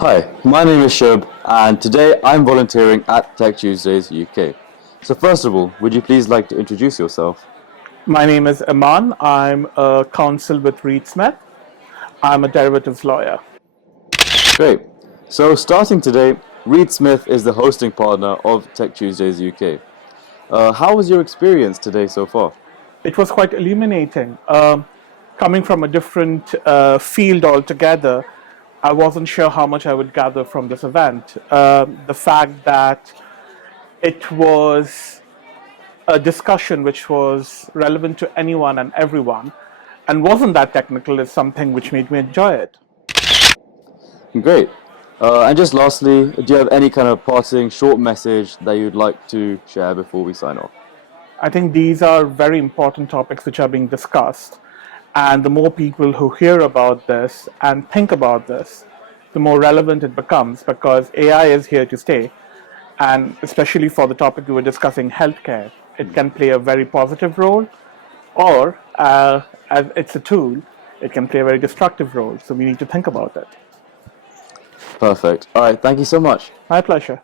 Hi, my name is Shub, and today I'm volunteering at Tech Tuesdays UK. So first of all, would you please like to introduce yourself? My name is Iman. I'm a counsel with Reed Smith. I'm a derivatives lawyer. Great. So starting today, Reed Smith is the hosting partner of Tech Tuesdays UK. How was your experience today so far? It was quite illuminating. Coming from a different field altogether, I wasn't sure how much I would gather from this event. The fact that it was a discussion which was relevant to anyone and everyone and wasn't that technical is something which made me enjoy it. Great. And just lastly, do you have any kind of parting short message that you'd like to share before we sign off? I think these are very important topics which are being discussed. And the more people who hear about this and think about this, the more relevant it becomes because AI is here to stay. And especially for the topic we were discussing, healthcare, it can play a very positive role, or as it's a tool, it can play a very destructive role. So we need to think about it. Perfect. All right, thank you so much. My pleasure.